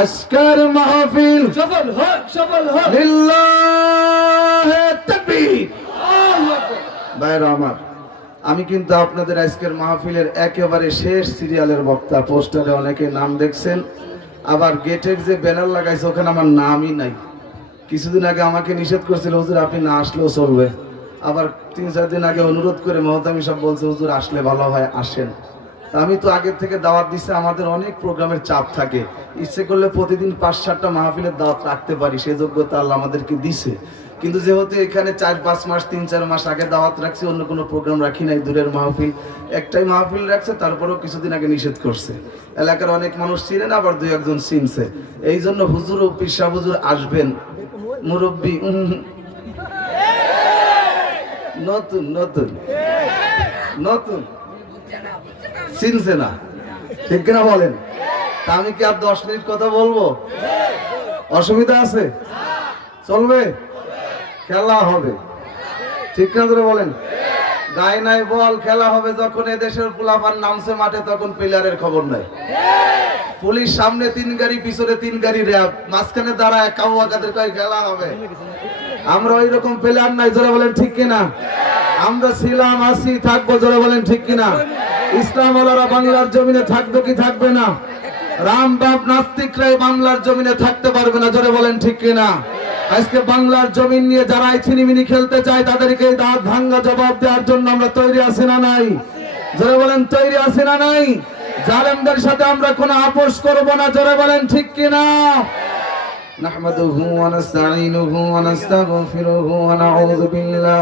আজকের মাহফিল সফল হোক সফল হোক। লিল্লাহে তাকবীর। ভাইরা আমার আমি কিন্তু আপনাদের আজকের মাহফিলের একেবারে শেষ সিরিয়ালের বক্তা। পোস্টারে অনেকে নাম দেখছেন আবার গেটের যে ব্যানার লাগাইছে ওখানে আমার নামই নাই। কিছুদিন আগে আমাকে নিষেধ করছিল হুজুর আপনি না আসলেও চলবে। আবার তিন চার দিন আগে অনুরোধ করে মহতামি সব বলছে হুজুর আসলে ভালো হয় আসেন। আমি তো আগের থেকে দাওয়াত দিচ্ছে আমাদের অনেক প্রোগ্রামের চাপ থাকে। ইচ্ছে করলে প্রতিদিন পাঁচ সাতটা মাহফিলের দাওয়াত রাখতে পারি সে যোগ্যতা আল্লাহ আমাদেরকে দিছে। কিন্তু যেহেতু এখানে চার, পাঁচ মাস, তিন, চার মাস আগে দাওয়াত রাখছি, অন্য কোনো প্রোগ্রাম রাখি নাই দূরের মাহফিল। একটাই মাহফিল রাখছে, তারপরেও কিছুদিন আগে নিষেধ করছে। এলাকার অনেক মানুষ চিনেন আবার দুই একজন চিনছে। এই জন্য হুজুর ও পিসা হুজুর আসবেন। মুরব্বী নতুন নতুন নতুন। চিনছে না। ঠিক কিনা বলেন? তা আমি কি আর দশ মিনিট কথা বলব? অসুবিধা আছে? চলবে? খেলা হবে। ঠিক না ধরে বলেন? গায়ে নাই বল, খেলা হবে যখন এদেশের পুলাপান নামছে মাঠে, তখন প্লেয়ারের খবর নাই। পুলিশ সামনে তিন গাড়ি, পিছনে তিন গাড়ি র্যাব। মাঝখানে দাঁড়ায় কাউয়া কাদের কয় খেলা হবে? আমরা ওই রকম প্লেয়ার নাই জোরে বলেন ঠিক কিনা? আমরা ছিলাম, আছি, থাকব জোরে বলেন ঠিক কিনা? ইসলাম ওলারা বাংলার জমিনে থাকবে কি থাকবে না রাম বাপ নাস্তিকরাই বাংলার জমিনে থাকতে পারবে না জোরে বলেন ঠিক কিনা আজকে বাংলার জমিন নিয়ে যারা এই ছিনিমিনি খেলতে চায় তাদেরকে এই দাঁত ভাঙ্গা জবাব দেওয়ার জন্য আমরা তৈরি আছি না নাই জোরে বলেন তৈরি আছি না নাই জালেমদের সাথে আমরা কোনো আপোষ করব না জোরে বলেন ঠিক কিনা نحمده ونستعينه ونستغفره ونعوذ بالله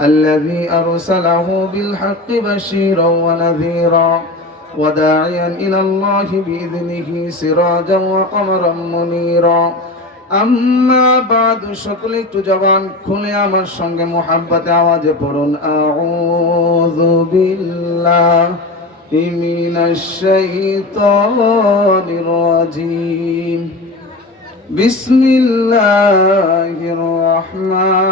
الذي أرسله بالحق بشيرا ونذيرا وداعيا إلى الله بإذنه سراجا وقمرا منيرا أما بعد সকলে একটু জবান খুলে আমার সঙ্গে মোহাব্বতে আওয়াজে পড়ুন আউযু বিল্লাহ من الشيطان الرجيم بسم الله الرحمن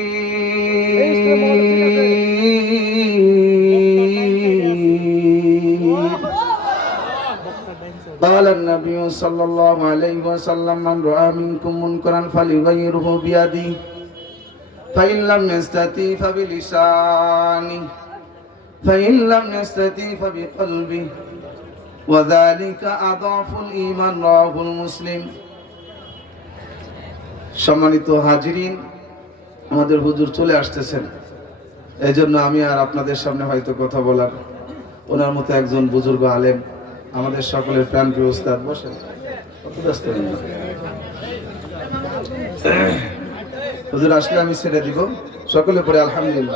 النبي صلى الله عليه وسلم من رأى منكم منكرا فليغيره بيده فإن لم يستطيع فبلسانه فإن لم يستطيع فبقلبه وذلك أضعف الإيمان رواه المسلم সম্মানিত হাজিরিন আমাদের হুজুর চলে আসতেছেন এই জন্য আমি আর আপনাদের সামনে হয়তো কথা বলার ওনার মতো একজন বুজুর্গ আলেম আমাদের সকলের প্রাণ ব্যবস্থা বসেন। হুজুর আসলে আমি ছেড়ে দিব। সকলে পরে আলহামদুলিল্লাহ।